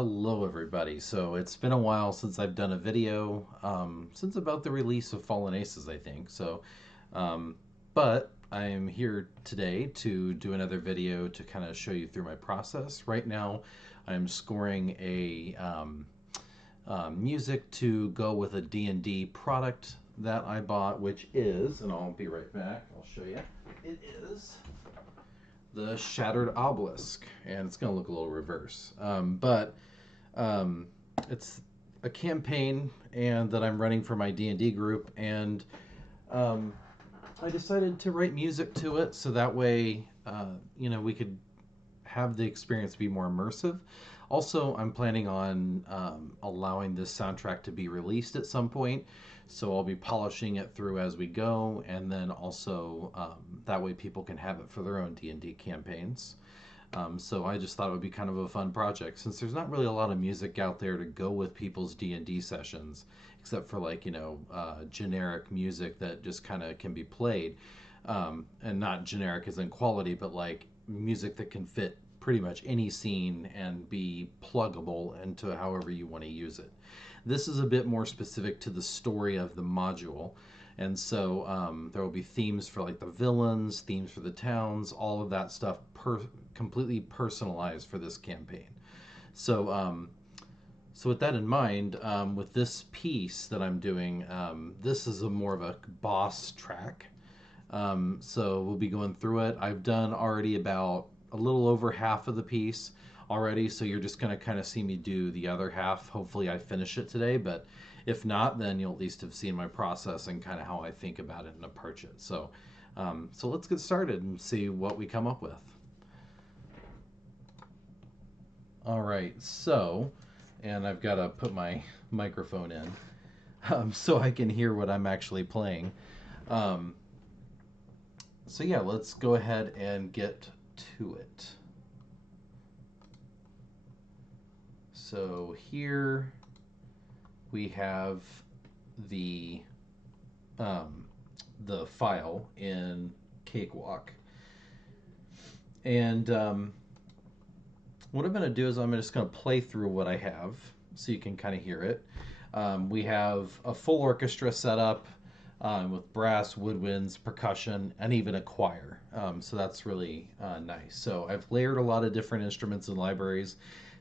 Hello, everybody. So it's been a while since I've done a video, since about the release of Fallen Aces, I think. Um, but I am here today to do another video to kind of show you through my process. Right now, I'm scoring a music to go with a D&D product that I bought, which is, and I'll be right back, I'll show you. It is the Shattered Obelisk, and it's going to look a little reverse. But um, it's a campaign and that I'm running for my D&D group, and um, I decided to write music to it so that way, we could have the experience be more immersive. Also, I'm planning on allowing this soundtrack to be released at some point, so I'll be polishing it through as we go, and then also that way people can have it for their own D&D campaigns. So I just thought it would be kind of a fun project since there's not really a lot of music out there to go with people's D&D sessions, except for generic music that just kind of can be played, and not generic as in quality, but like music that can fit pretty much any scene and be pluggable into however you want to use it. This is a bit more specific to the story of the module. And so there will be themes for like the villains, themes for the towns, all of that stuff completely personalized for this campaign. So, so with that in mind, with this piece that I'm doing, this is a more of a boss track. So we'll be going through it. I've done already about a little over half of the piece already, so you're just going to kind of see me do the other half. Hopefully I finish it today, but if not, then you'll at least have seen my process and kind of how I think about it and approach it. So let's get started and see what we come up with. All right, so, and I've got to put my microphone in so I can hear what I'm actually playing. So yeah, let's go ahead and get to it. So here we have the file in Cakewalk, and what I'm going to do is I'm just going to play through what I have so you can kind of hear it. We have a full orchestra set up with brass, woodwinds, percussion, and even a choir. So that's really nice. So I've layered a lot of different instruments and libraries.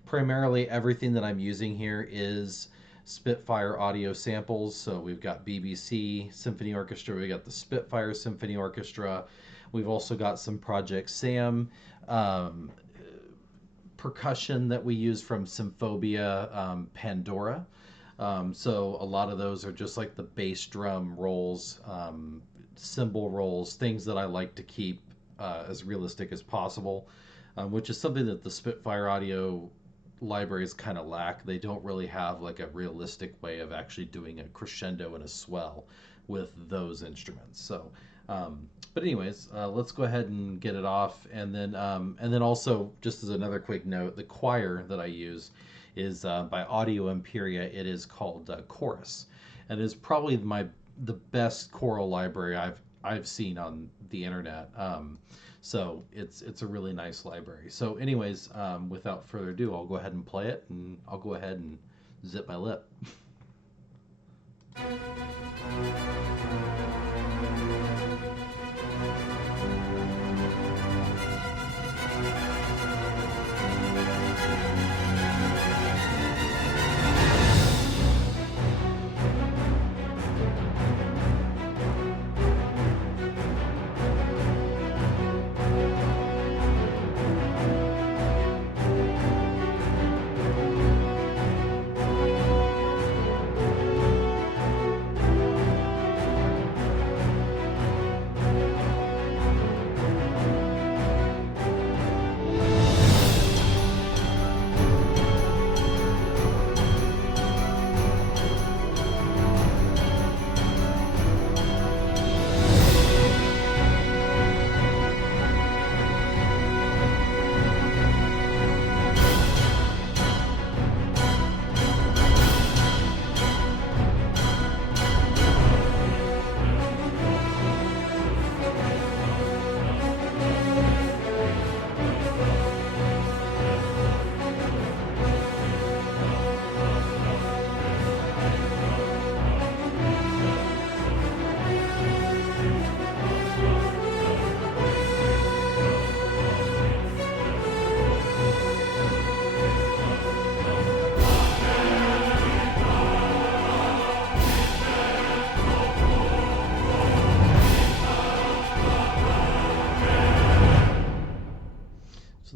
Primarily everything that I'm using here is Spitfire audio samples. So we've got BBC Symphony Orchestra, we got the Spitfire Symphony Orchestra. We've also got some Project Sam percussion that we use from Symphobia, Pandora. So a lot of those are just like the bass drum rolls, cymbal rolls, things that I like to keep as realistic as possible, which is something that the Spitfire audio libraries kind of lack. They don't really have like a realistic way of actually doing a crescendo and a swell with those instruments. So, but anyways, let's go ahead and get it off, and then also just as another quick note, the choir that I use is by Audio Imperia. It is called Chorus, and is probably the best choral library I've seen on the internet. So it's a really nice library. So anyways, without further ado, I'll go ahead and play it, and I'll go ahead and zip my lip.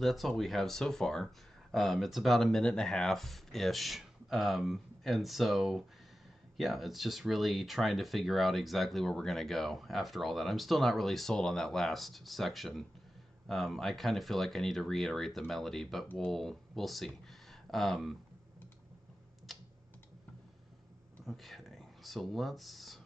that's all we have so far. It's about a minute and a half ish. And so, yeah, it's just really trying to figure out exactly where we're going to go after all that. I'm still not really sold on that last section. I kind of feel like I need to reiterate the melody, but we'll see. Um, okay, so let's.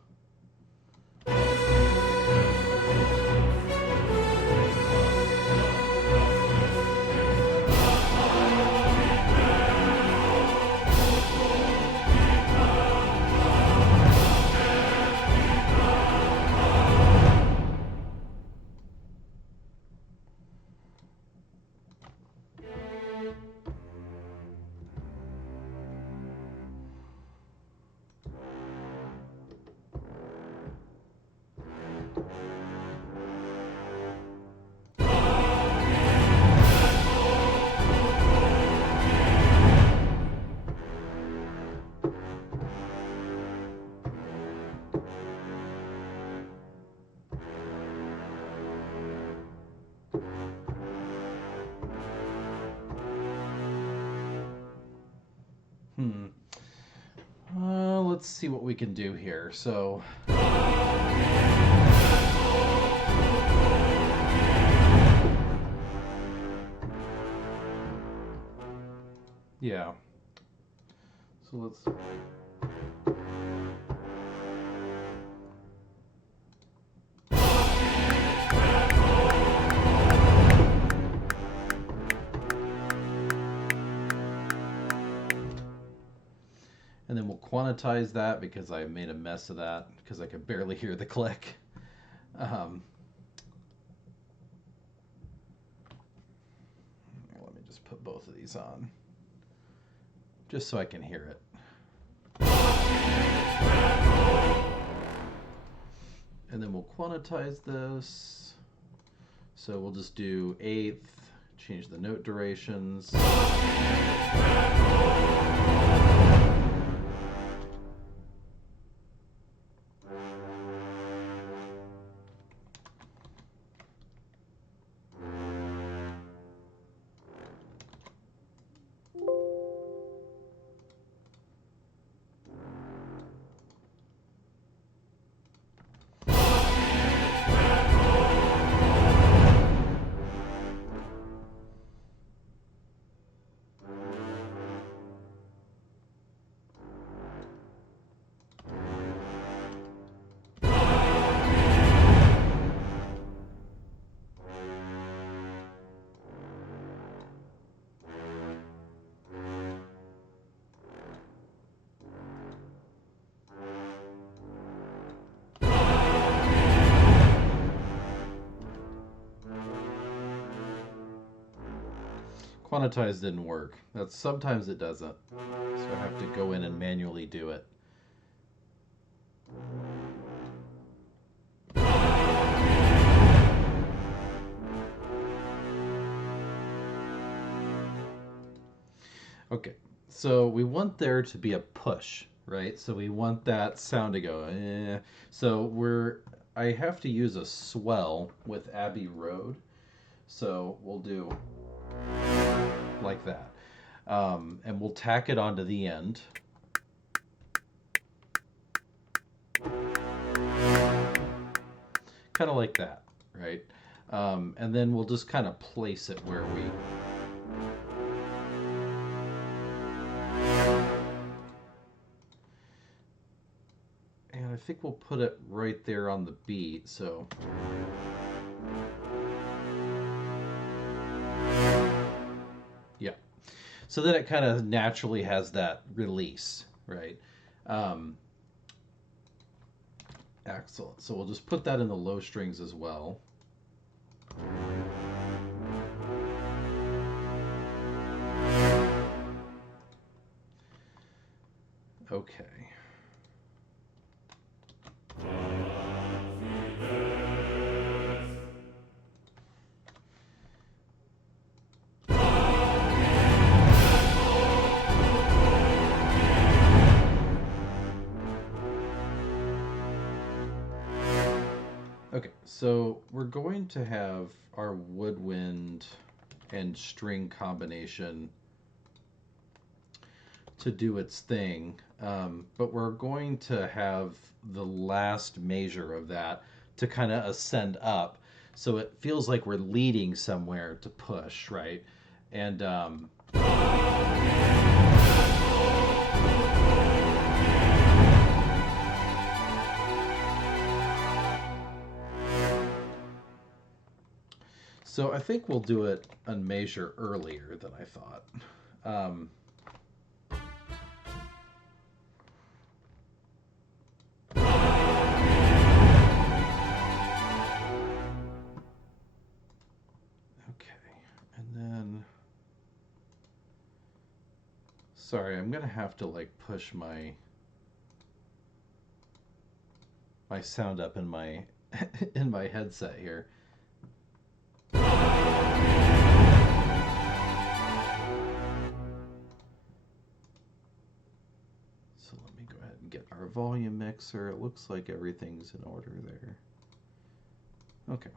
Hmm. Let's see what we can do here. So. Yeah. So let's. And then we'll quantize that because I made a mess of that because I could barely hear the click. Let me just put both of these on just so I can hear it. And then we'll quantize this. So we'll just do eighth, change the note durations. Quantize didn't work. Sometimes it doesn't. So I have to go in and manually do it. Okay, so we want there to be a push, right? So we want that sound to go. So I have to use a swell with Abbey Road. So we'll do like that. And we'll tack it onto the end. Kind of like that, right? And then we'll just kind of place it where we... And I think we'll put it right there on the beat, so... Yeah. So then it kind of naturally has that release, right? Excellent. So we'll just put that in the low strings as well. Okay. Okay, so we're going to have our woodwind and string combination to do its thing. But we're going to have the last measure of that to kind of ascend up. So it feels like we're leading somewhere to push, right? And so I think we'll do it a measure earlier than I thought. Um, okay, and then sorry, I'm gonna have to like push my sound up in my in my headset here. So let me go ahead and get our volume mixer. It looks like everything's in order there. Okay.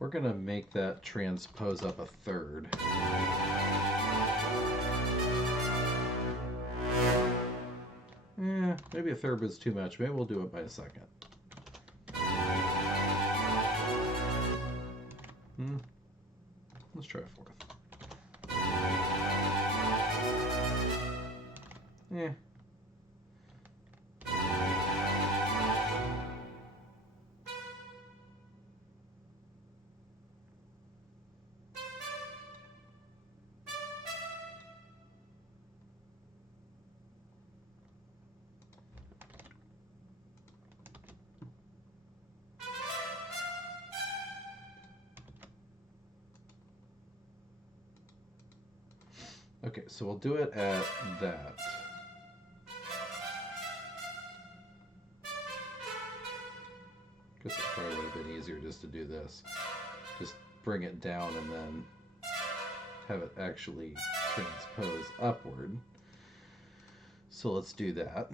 We're going to make that transpose up a third. Maybe a third was too much. Maybe we'll do it by a second. Let's try a fourth. Okay, so we'll do it at that. Guess it probably would have been easier just to do this. Just bring it down and then have it actually transpose upward. So let's do that.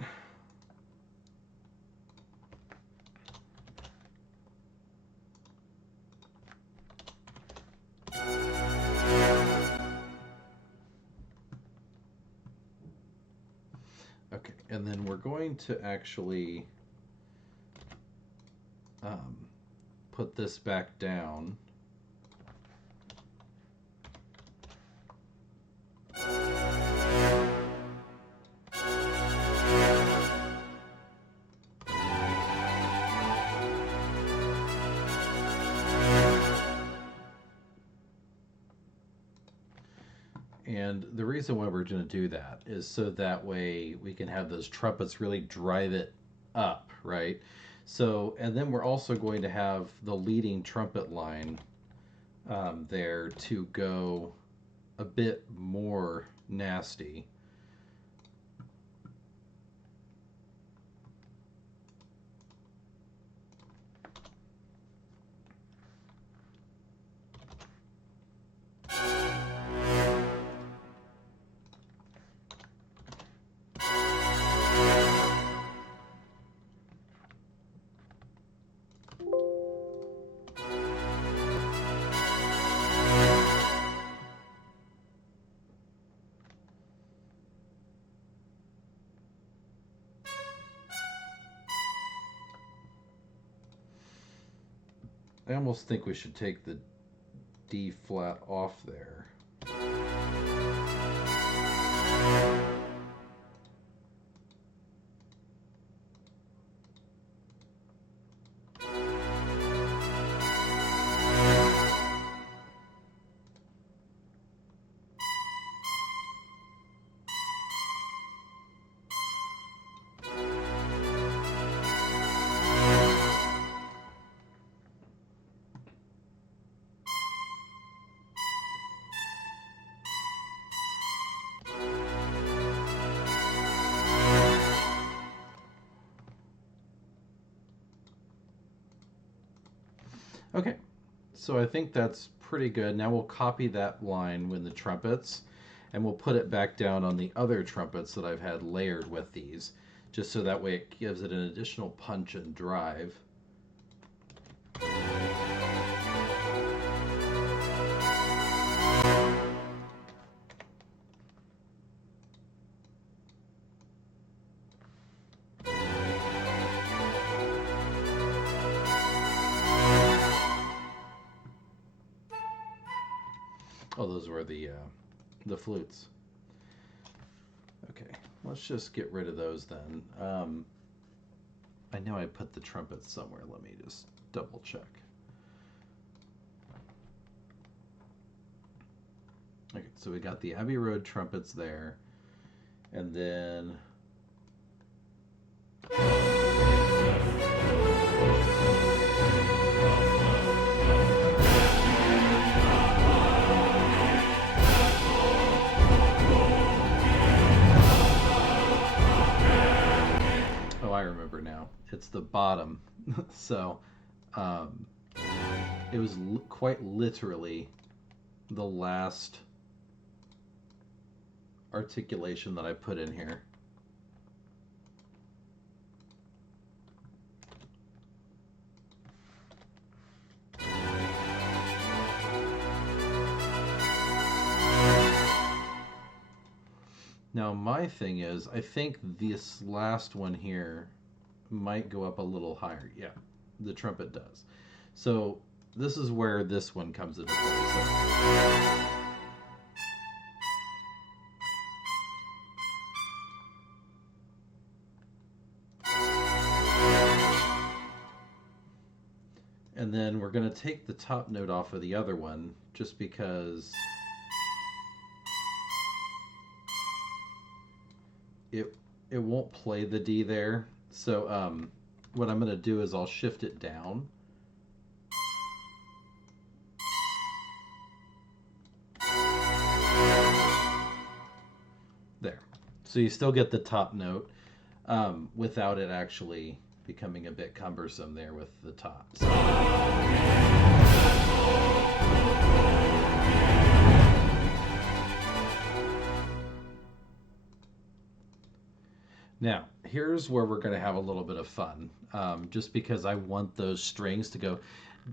Okay, and then we're going to actually put this back down. And the reason why we're going to do that is so that way we can have those trumpets really drive it up, right? So, and then we're also going to have the leading trumpet line there to go a bit more nasty. I almost think we should take the D flat off there. Okay, so I think that's pretty good. Now we'll copy that line with the trumpets and we'll put it back down on the other trumpets that I've had layered with these, just so that way it gives it an additional punch and drive. Oh, those were the flutes. Okay, let's just get rid of those then. I know I put the trumpets somewhere. Let me just double check. Okay, so we got the Abbey Road trumpets there, and then oh, I remember now. It's the bottom. So um, it was quite literally the last articulation that I put in here. Now my thing is, I think this last one here might go up a little higher. Yeah, the trumpet does. So this is where this one comes into play. So, and then we're going to take the top note off of the other one just because it won't play the D there. So what I'm going to do is I'll shift it down. There. So you still get the top note without it actually becoming a bit cumbersome there with the top. So. Now, here's where we're going to have a little bit of fun, just because I want those strings to go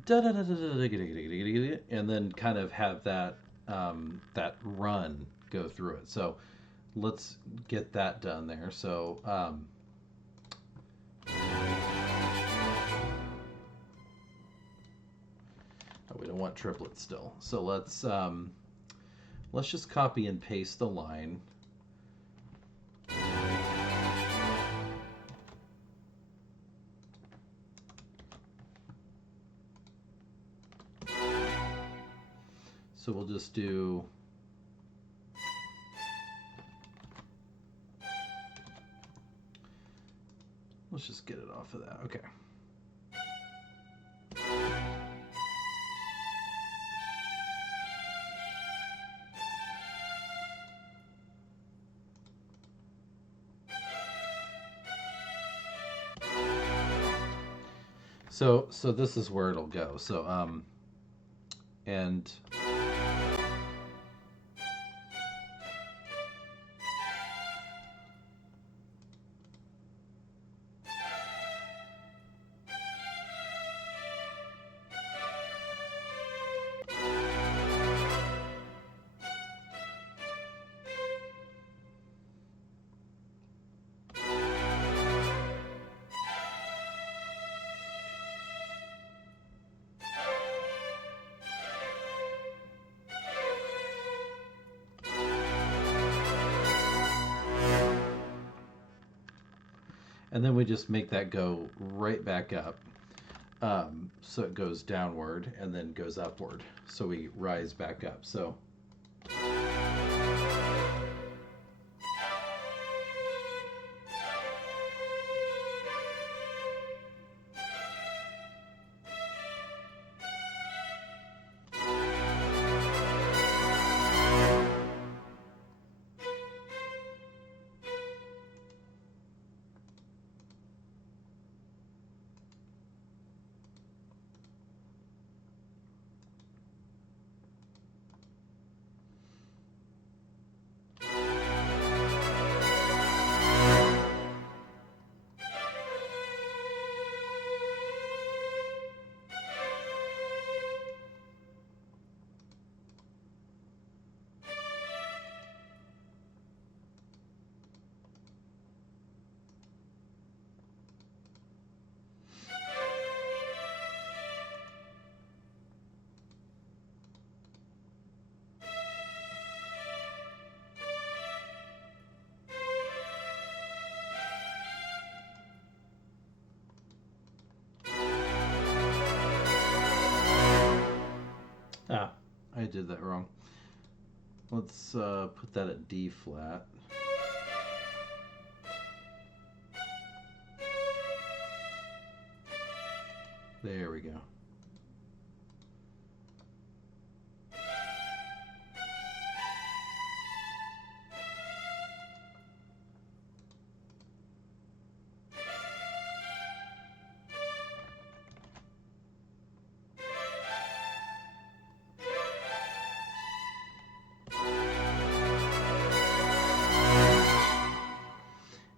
da da da da da, and then kind of have that that run go through it. So let's get that done there. So oh, we don't want triplets still. So let's just copy and paste the line. So we'll just do let's just get it off of that. Okay. So this is where it'll go. So and and then we just make that go right back up. So it goes downward and then goes upward. So we rise back up. So did that wrong. Let's put that at D flat. There we go.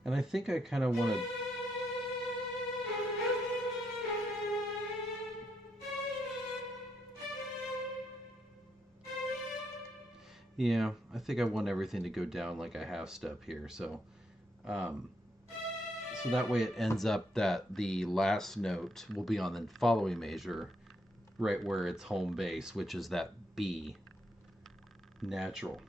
And I think I kind of want to... Yeah, I think I want everything to go down like a half step here. So that way it ends up that the last note will be on the following measure, right where it's home base, which is that B natural.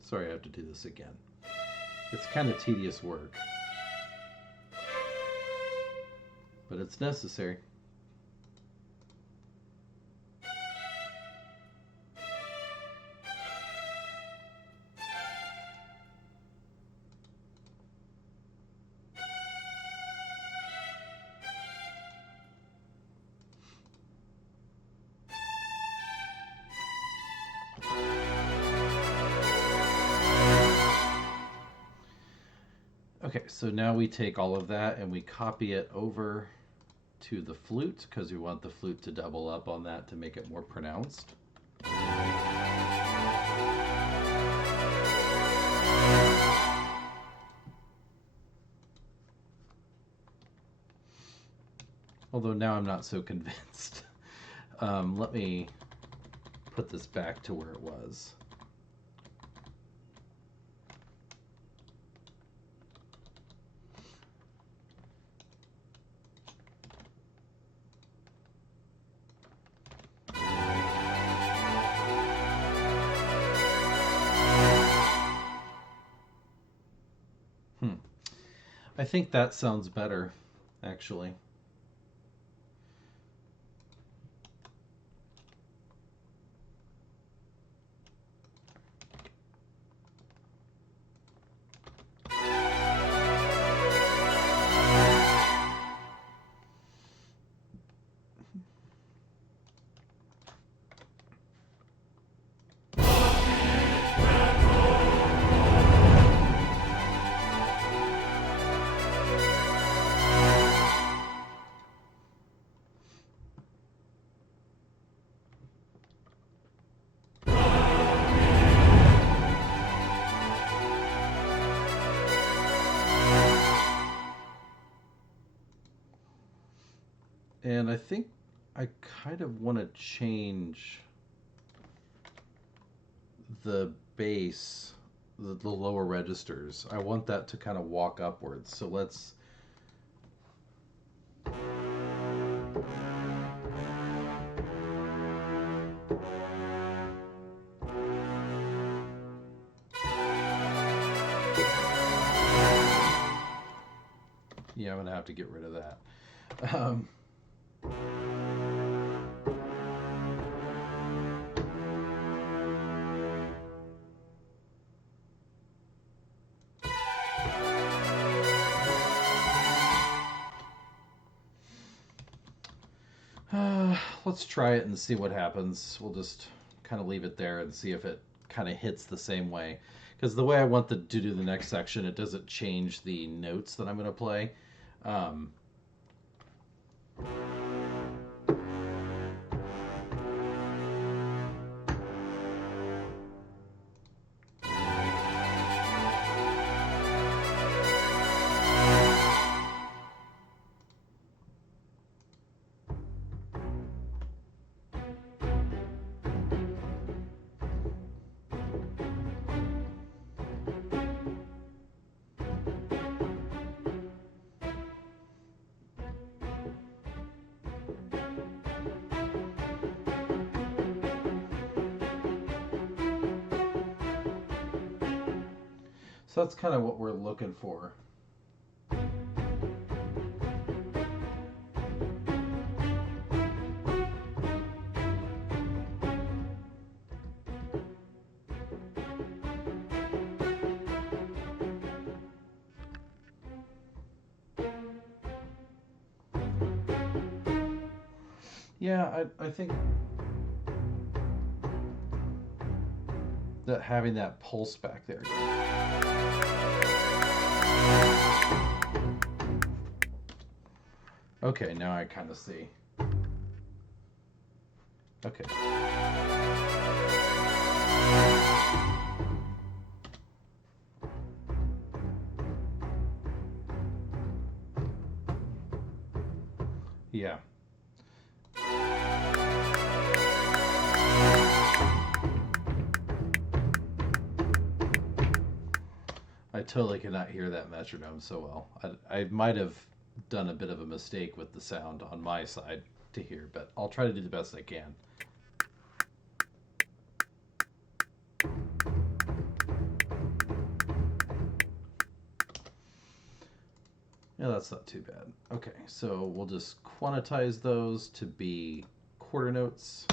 Sorry, I have to do this again. It's kind of tedious work, but it's necessary. Okay, so now we take all of that and we copy it over to the flute because we want the flute to double up on that to make it more pronounced. Although now I'm not so convinced. Let me put this back to where it was. I think that sounds better, actually. And I think I kind of want to change the bass, the lower registers. I want that to kind of walk upwards. So let's... Yeah, I'm going to have to get rid of that. Let's try it and see what happens. We'll just kind of leave it there and see if it kind of hits the same way. Because the way I want to do the next section, it doesn't change the notes that I'm going to play. So that's kind of what we're looking for. Yeah, I think that having that pulse back there. Okay, now I kind of see. Okay. Yeah. I totally cannot hear that metronome so well. I might have done a bit of a mistake with the sound on my side to hear, but I'll try to do the best I can. Yeah, that's not too bad. Okay, so we'll just quantize those to be quarter notes.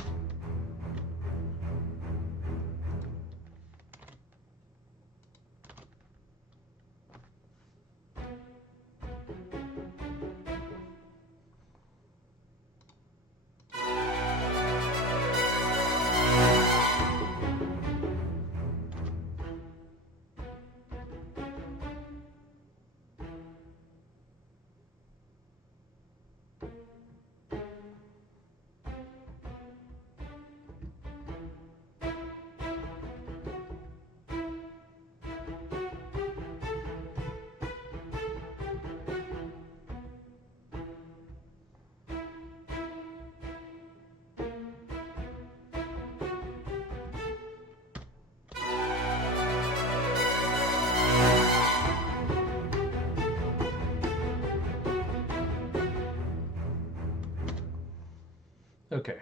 Okay.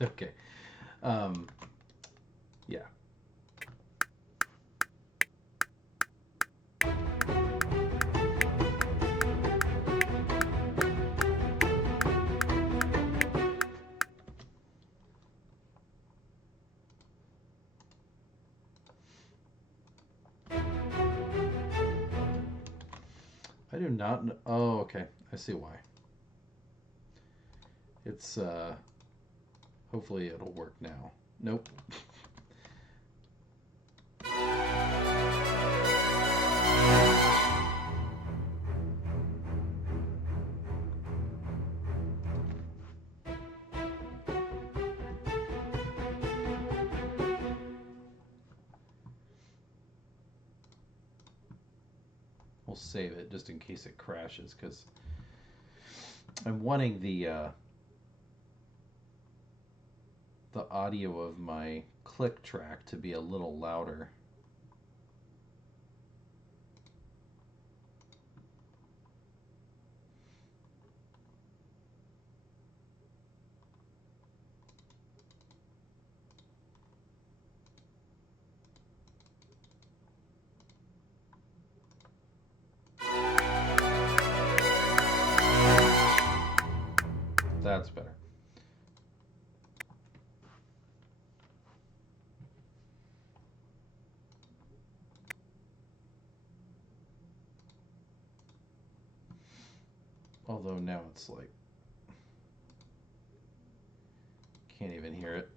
Okay. Yeah. I do not know. Oh, okay. I see why. It's, hopefully it'll work now. Nope. We'll save it just in case it crashes, because I'm wanting the audio of my click track to be a little louder. That's better. Although now it's like, can't even hear it.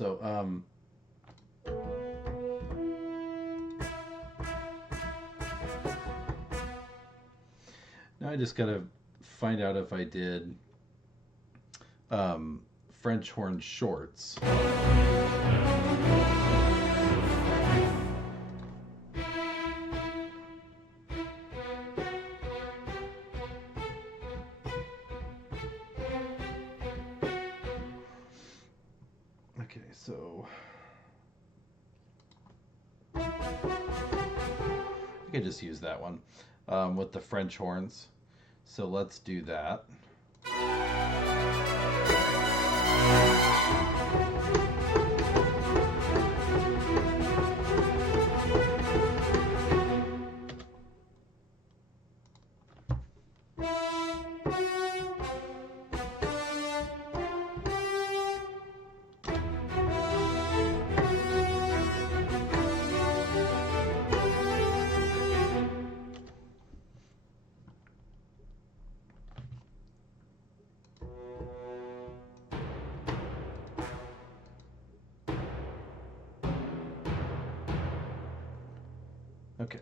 So, now I just gotta find out if I did French horn shorts. Okay, so I could just use that one with the French horns. So let's do that. Okay.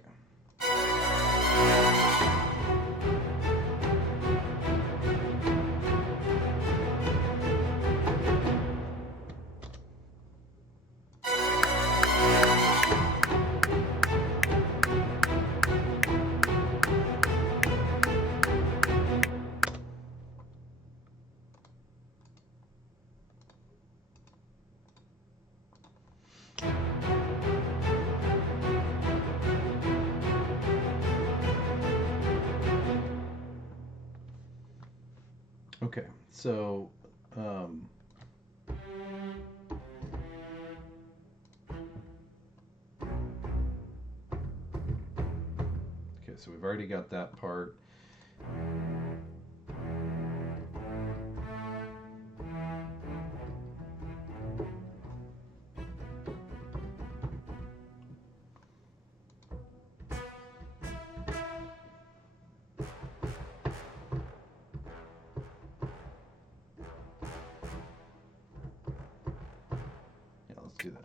Okay, so okay, so we've already got that part. Do that.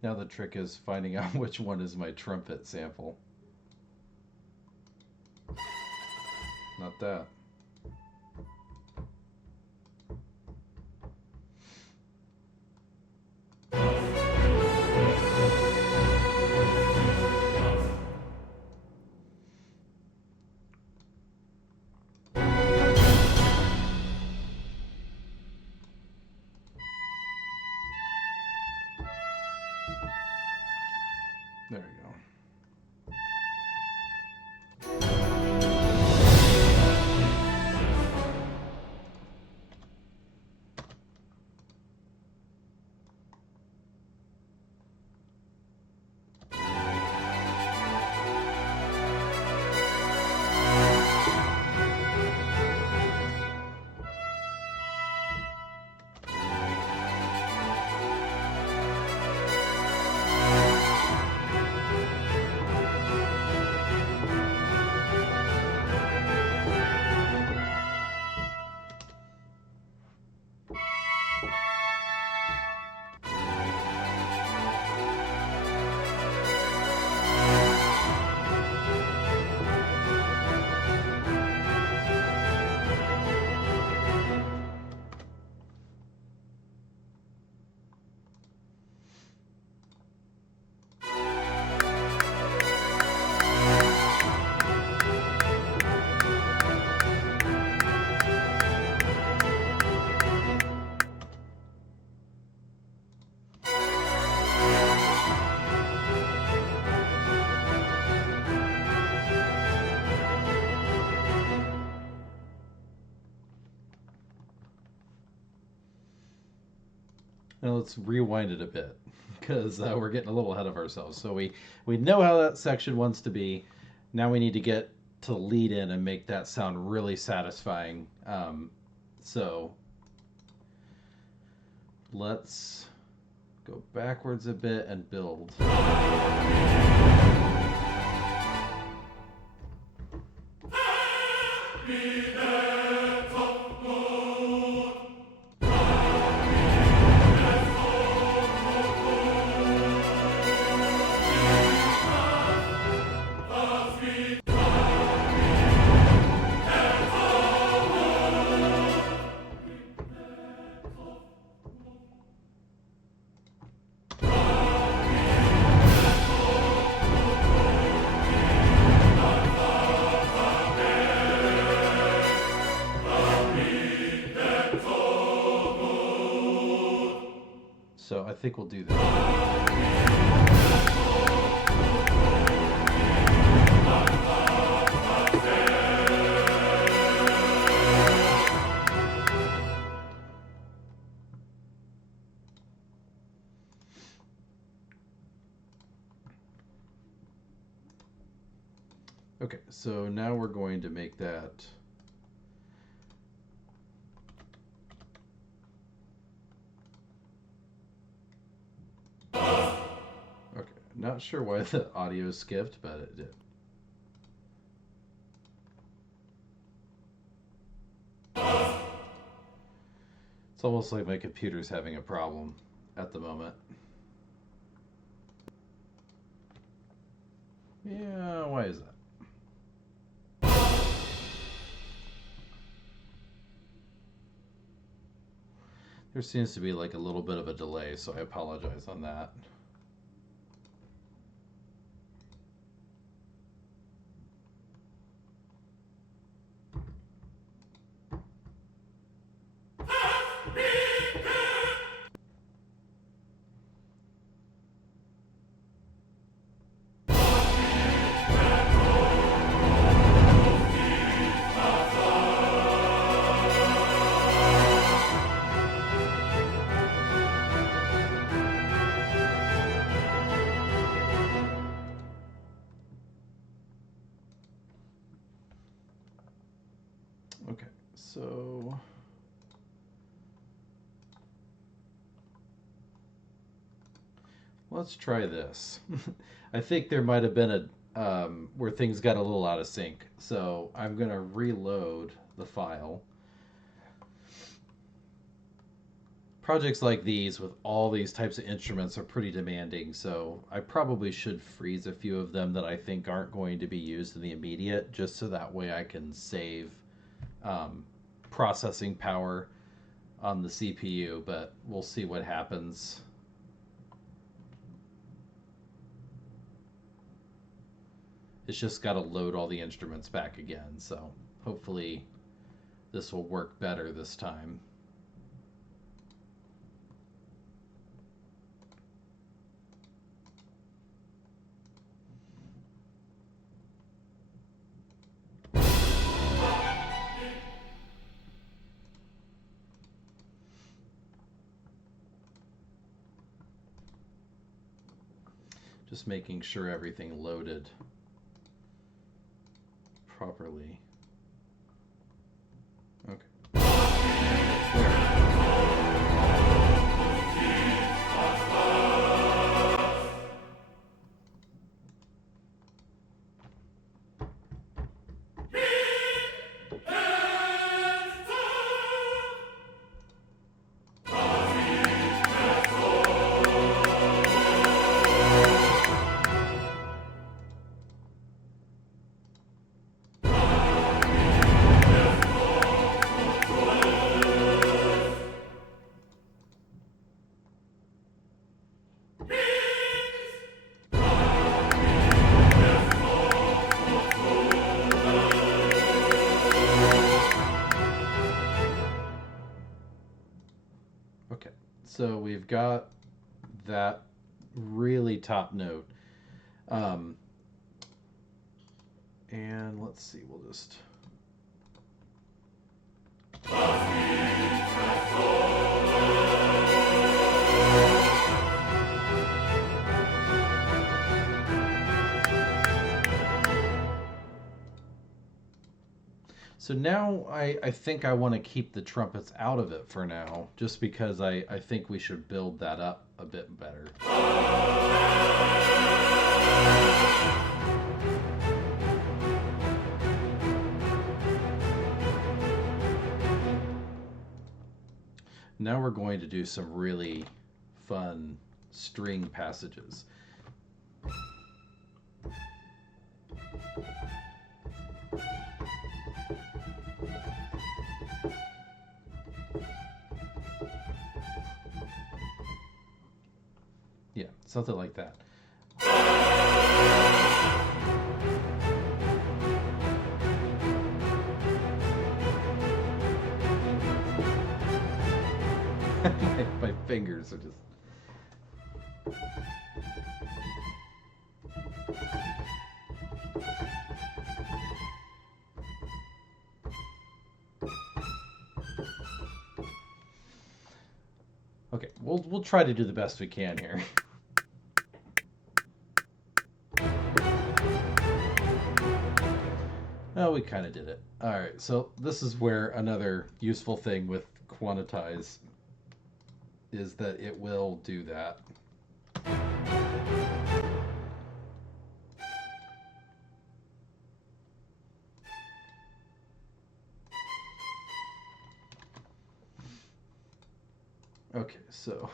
Now the trick is finding out which one is my trumpet sample. Not that. There we go. Now let's rewind it a bit because we're getting a little ahead of ourselves. So we know how that section wants to be. Now we need to get to lead in and make that sound really satisfying. So let's go backwards a bit and build. So I think we'll do that. Okay, so now we're going to make that not sure why the audio skipped, but it did. It's almost like my computer's having a problem at the moment. Yeah, why is that? There seems to be like a little bit of a delay, so I apologize on that. Okay, so let's try this. I think there might have been a where things got a little out of sync. So I'm going to reload the file. Projects like these with all these types of instruments are pretty demanding, so I probably should freeze a few of them that I think aren't going to be used in the immediate, just so that way I can save processing power on the CPU, but we'll see what happens. It's just got to load all the instruments back again, so hopefully this will work better this time. Just making sure everything loaded properly. Okay. Okay, so we've got that really top note. And let's see, we'll just... So now I think I want to keep the trumpets out of it for now, just because I think we should build that up a bit better. Now we're going to do some really fun string passages. Yeah, something like that. my fingers are just... Okay, we'll try to do the best we can here. Oh, we kind of did it. All right, so this is where another useful thing with quantize is that it will do that. Okay, so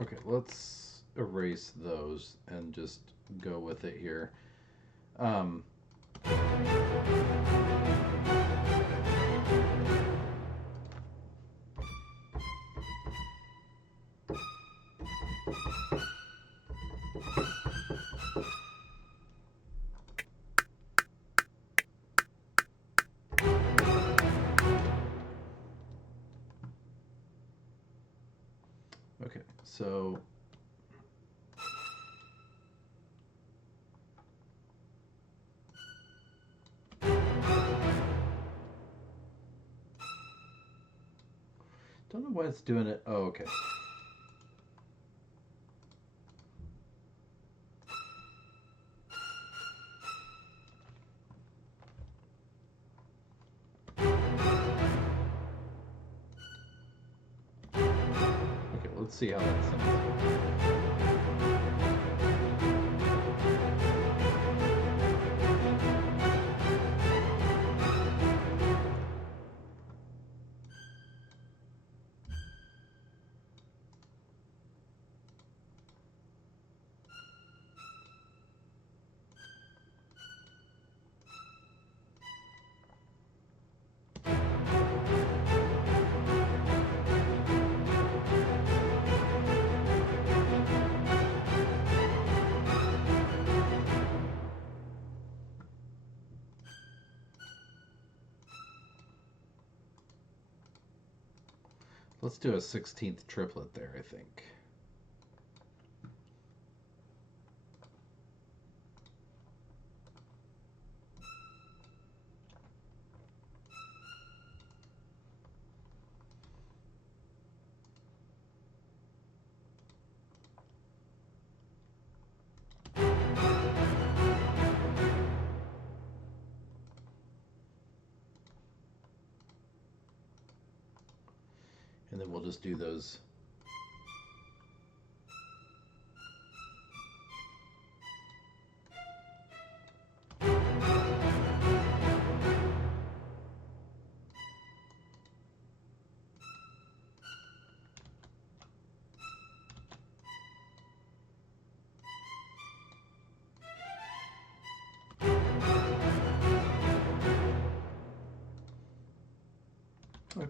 okay, let's erase those and just go with it here. Okay, so don't know why it's doing it. Oh, okay. Okay, let's see how that sounds. Let's do a 16th triplet there, I think. And then we'll just do those.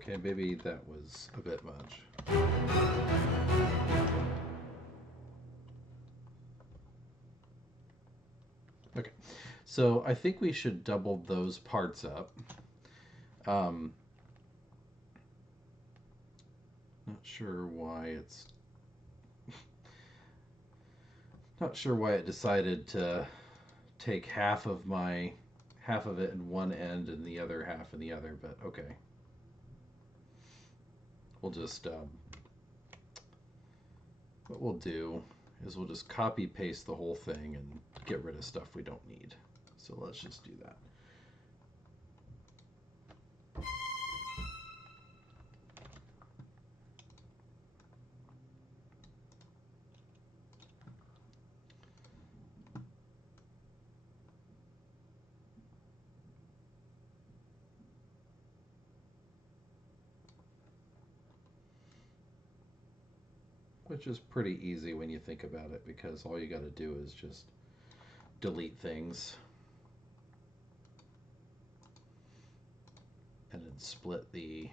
Okay, maybe that was a bit much. Okay, so I think we should double those parts up. Um, not sure why it's not sure why it decided to take half of it in one end and the other half in the other, but okay. We'll just what we'll do is we'll just copy paste the whole thing and get rid of stuff we don't need. So let's just do that. Which is pretty easy when you think about it, because all you got to do is just delete things and then split the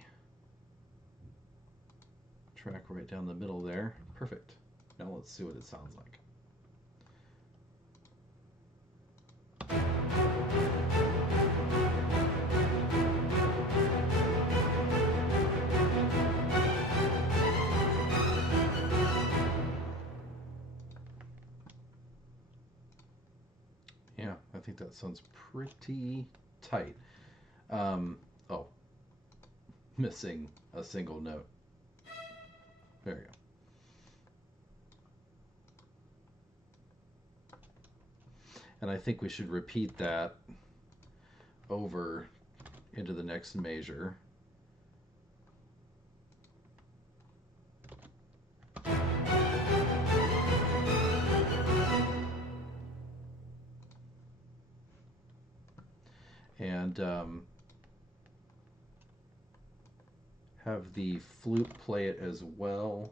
track right down the middle there. Perfect. Now let's see what it sounds like. Yeah, I think that sounds pretty tight. Oh, missing a single note. There you go. And I think we should repeat that over into the next measure. And have the flute play it as well.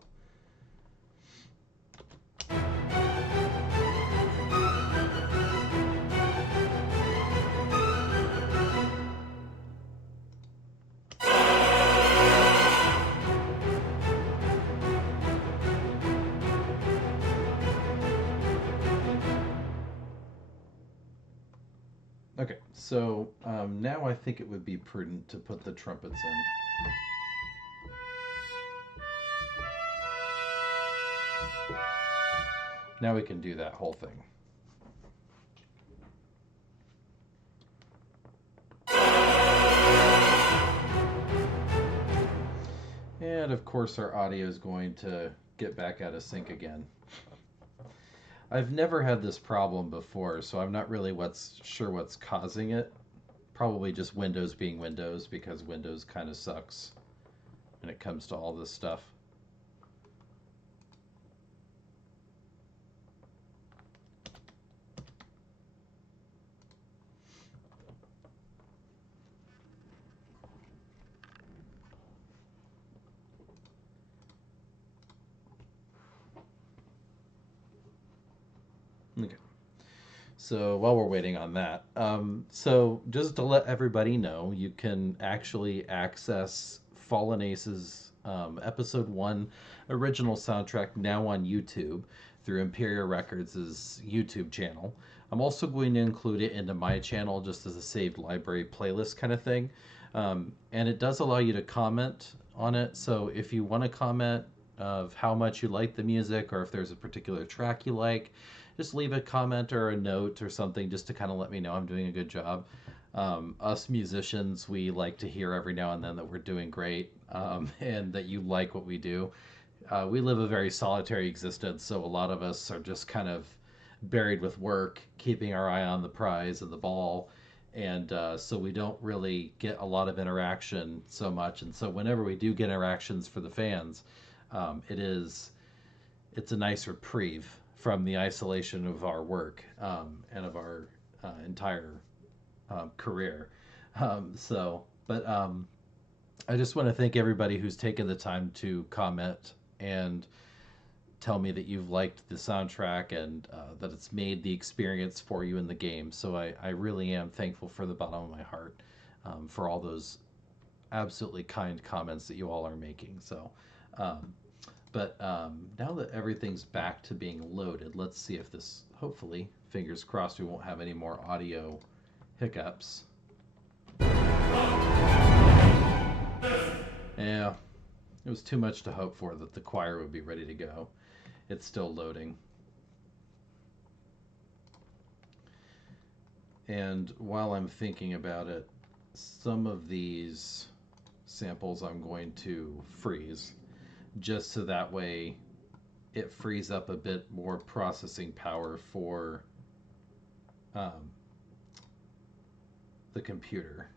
Okay, so now I think it would be prudent to put the trumpets in. Now we can do that whole thing. And of course our audio is going to get back out of sync again. I've never had this problem before, so I'm not really sure what's causing it. Probably just Windows being Windows, because Windows kind of sucks when it comes to all this stuff. Okay. So while we're waiting on that, so just to let everybody know, you can actually access Fallen Ace's episode 1 original soundtrack now on YouTube through Imperial Records' YouTube channel. I'm also going to include it into my channel just as a saved library playlist kind of thing. And it does allow you to comment on it. So if you want to comment of how much you like the music, or if there's a particular track you like, just leave a comment or a note or something just to kind of let me know I'm doing a good job. Us musicians, we like to hear every now and then that we're doing great, and that you like what we do. We live a very solitary existence, so a lot of us are just kind of buried with work, keeping our eye on the prize and the ball. And so we don't really get a lot of interaction so much. And so whenever we do get interactions for the fans, it's a nice reprieve from the isolation of our work, and of our entire career. But I just want to thank everybody who's taken the time to comment and tell me that you've liked the soundtrack, and that it's made the experience for you in the game. So I really am thankful for the bottom of my heart, for all those absolutely kind comments that you all are making. So, um, now that everything's back to being loaded, let's see if this, hopefully, fingers crossed, we won't have any more audio hiccups. Yeah, it was too much to hope for that the choir would be ready to go. It's still loading. And while I'm thinking about it, some of these samples I'm going to freeze, just so that way it frees up a bit more processing power for um, the computer.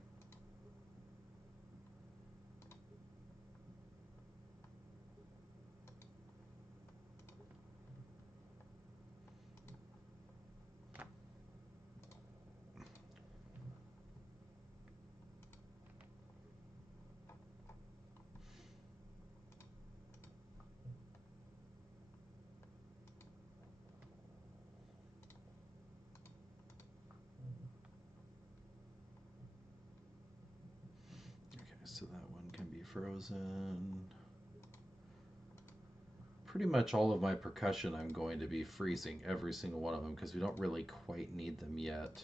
So that one can be frozen. Pretty much all of my percussion I'm going to be freezing every single one of them because we don't really quite need them yet.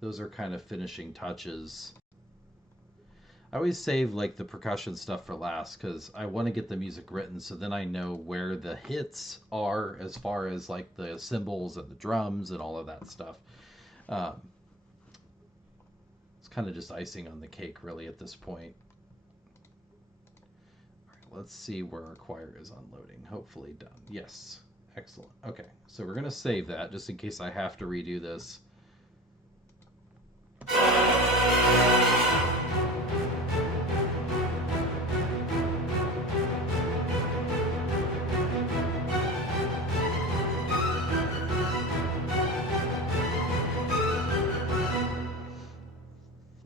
Those are kind of finishing touches. I always save like the percussion stuff for last because I want to get the music written so then I know where the hits are as far as like the cymbals and the drums and all of that stuff. Um, it's kind of just icing on the cake really at this point. Let's see where our choir is unloading. Hopefully done. Yes. Excellent. Okay, so we're going to save that just in case I have to redo this.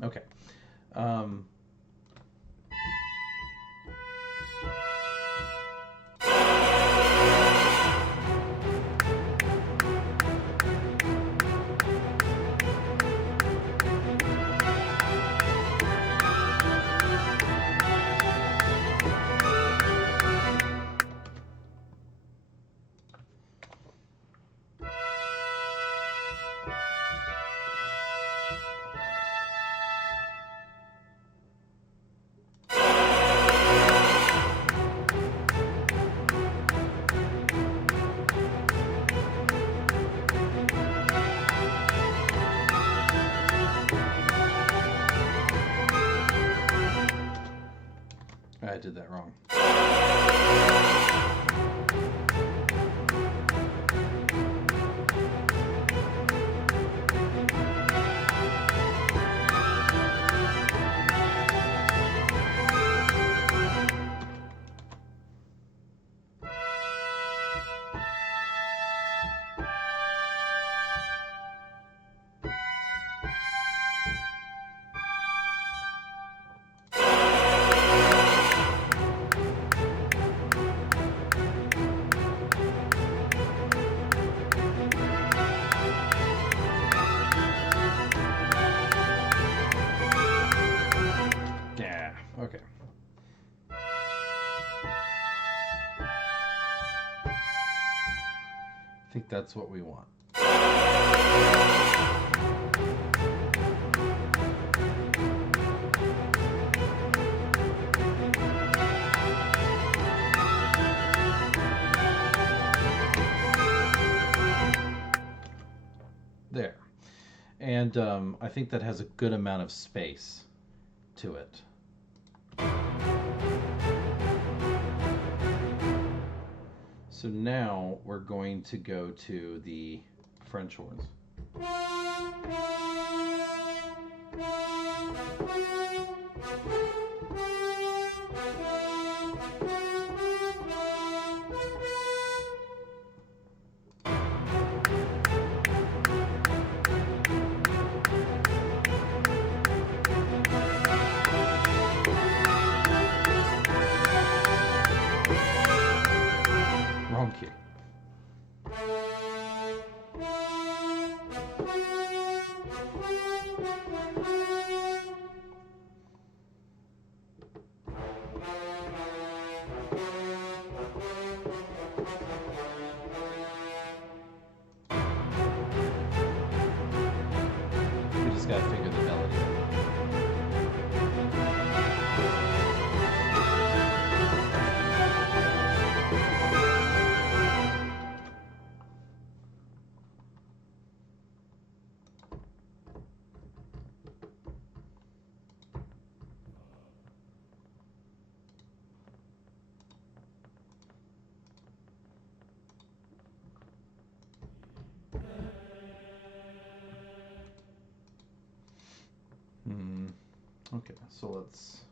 Okay. I did that wrong. Okay. I think that's what we want. There. And I think that has a good amount of space to it. So now we're going to go to the French horns. Wrong key. Okay, so let's...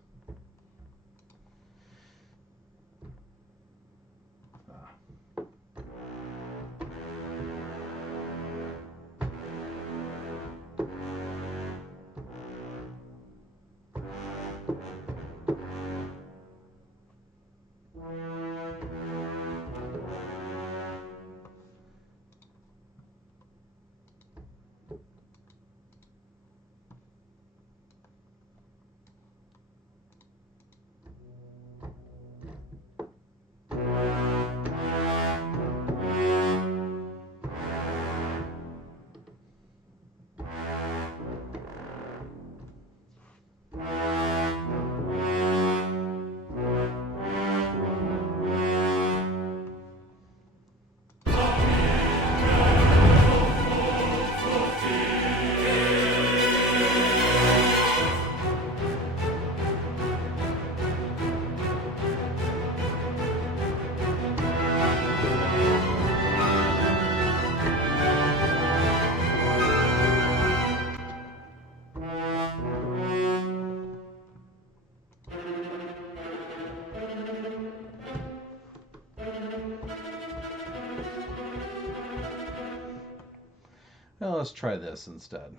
Well, let's try this instead.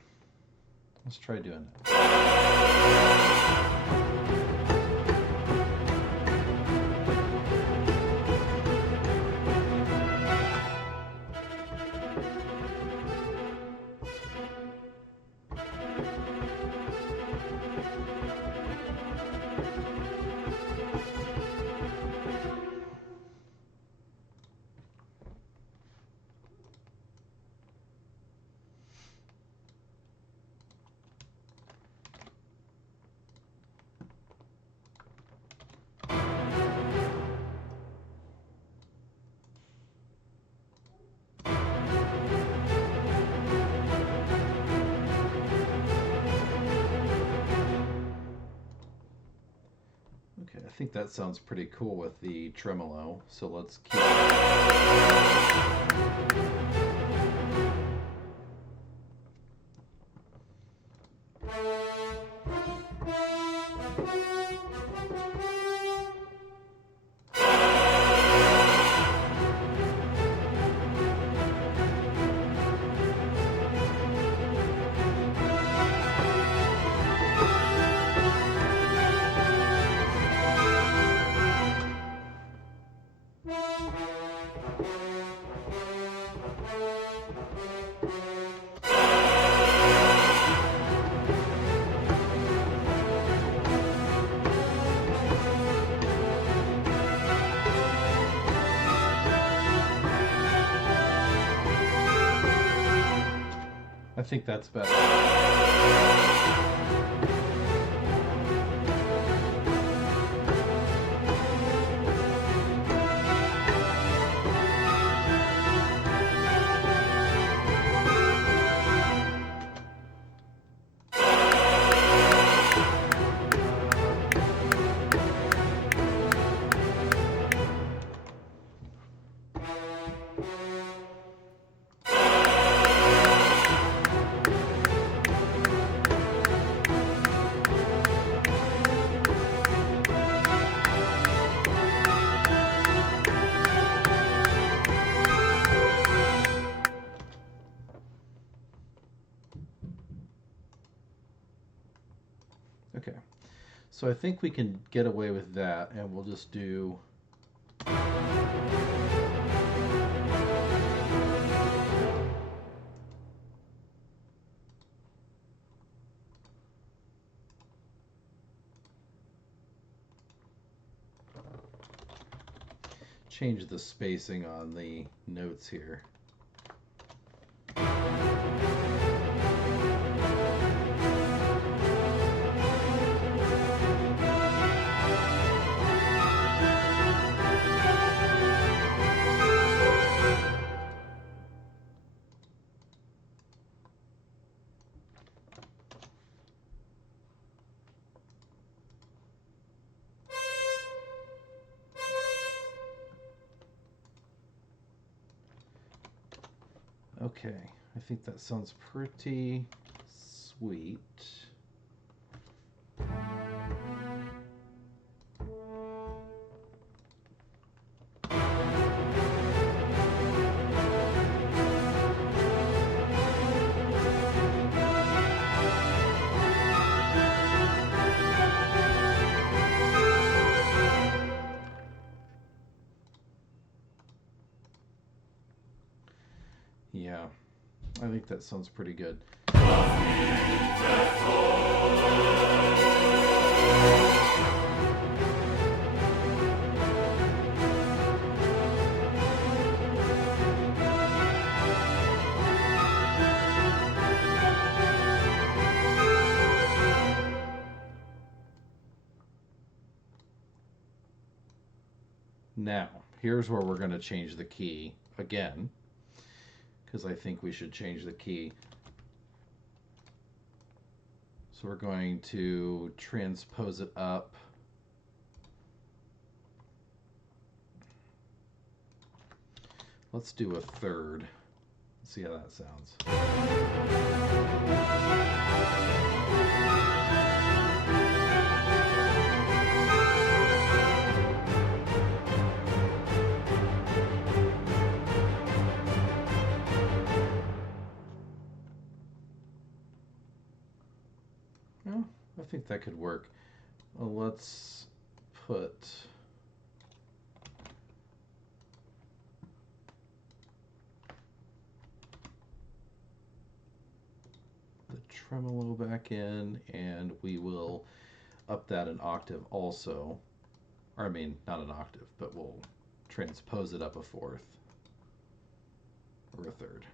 Let's try doing it. Okay, I think that sounds pretty cool with the tremolo, so let's keep I think that's better. Okay, so I think we can get away with that, and we'll just do... change the spacing on the notes here. Okay, I think that sounds pretty sweet. Yeah, I think that sounds pretty good. Now, here's where we're going to change the key again, because I think we should change the key. So we're going to transpose it up. Let's do a third. Let's see how that sounds. Well, I think that could work. Well, let's put the tremolo back in, and we will up that an octave also. Or I mean, not an octave, but we'll transpose it up a fourth or a third.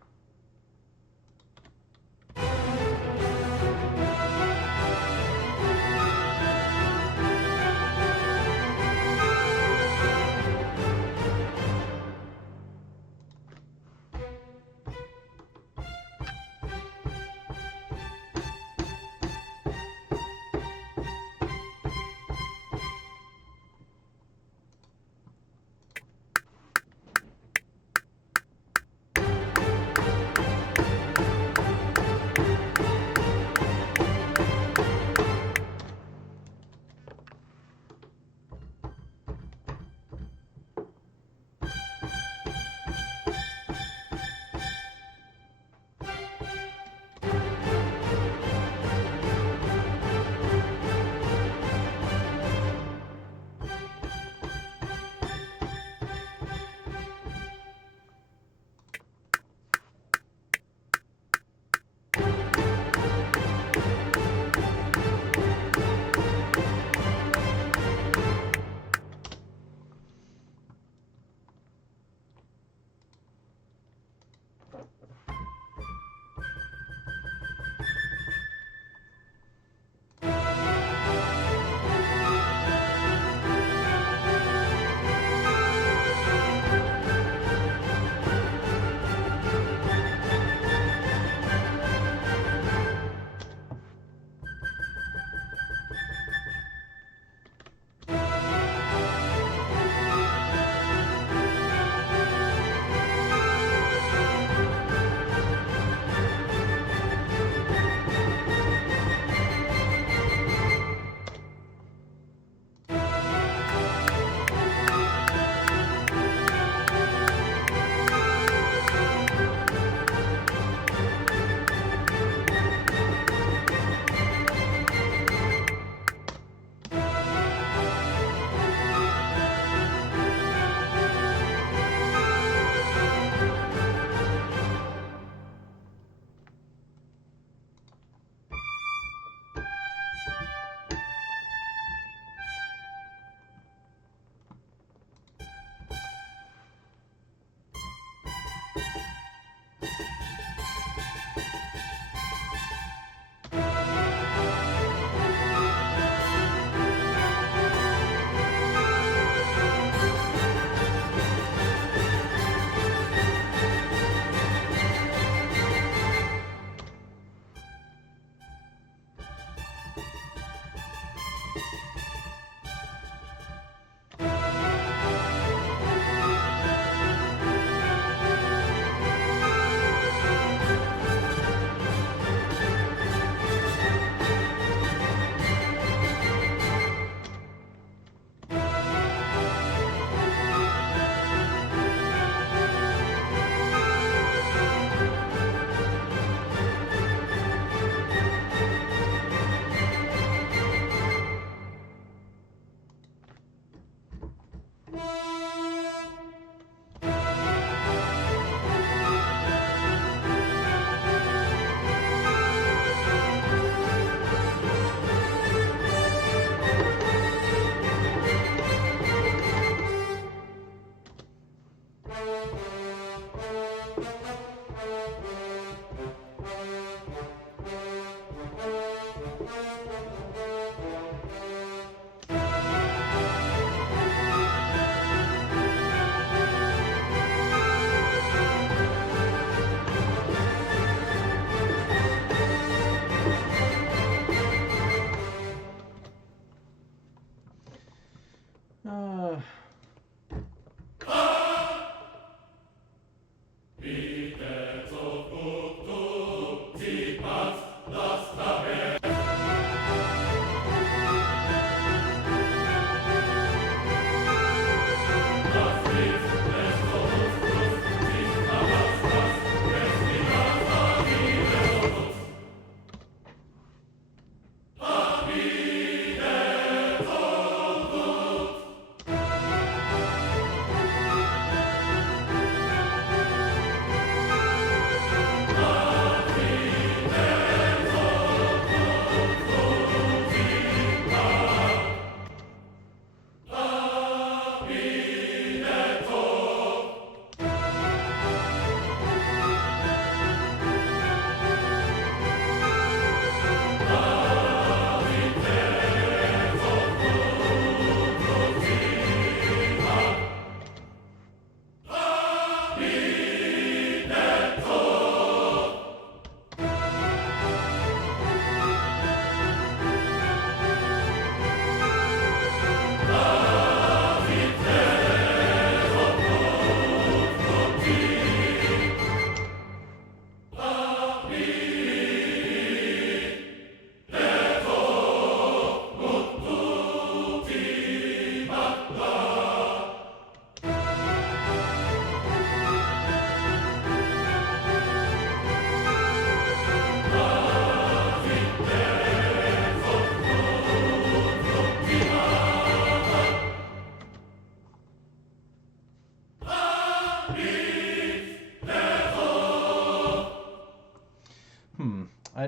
Uh,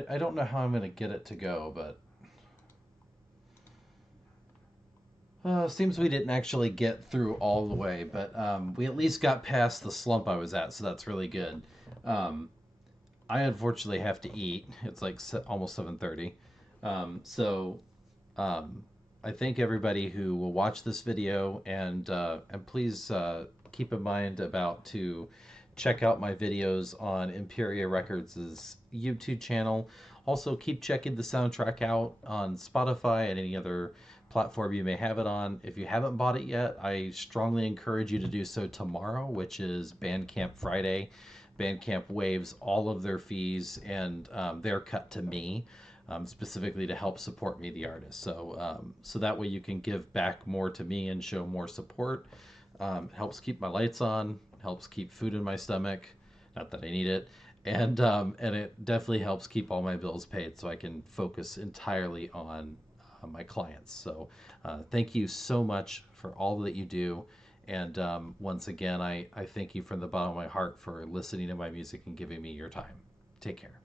I don't know how I'm going to get it to go, but seems we didn't actually get through all the way, but we at least got past the slump I was at, so that's really good. Um, I unfortunately have to eat. It's like almost 7:30. So I thank everybody who will watch this video, and please keep in mind about to check out my videos on Imperia Records' YouTube channel. Also, keep checking the soundtrack out on Spotify and any other platform you may have it on. If you haven't bought it yet, I strongly encourage you to do so tomorrow, which is Bandcamp Friday. Bandcamp waives all of their fees, and they're cut to me, specifically to help support me, the artist. So that way you can give back more to me and show more support. Helps keep my lights on, helps keep food in my stomach. Not that I need it, and it definitely helps keep all my bills paid, so I can focus entirely on my clients. So thank you so much for all that you do. And once again, I thank you from the bottom of my heart for listening to my music and giving me your time. Take care.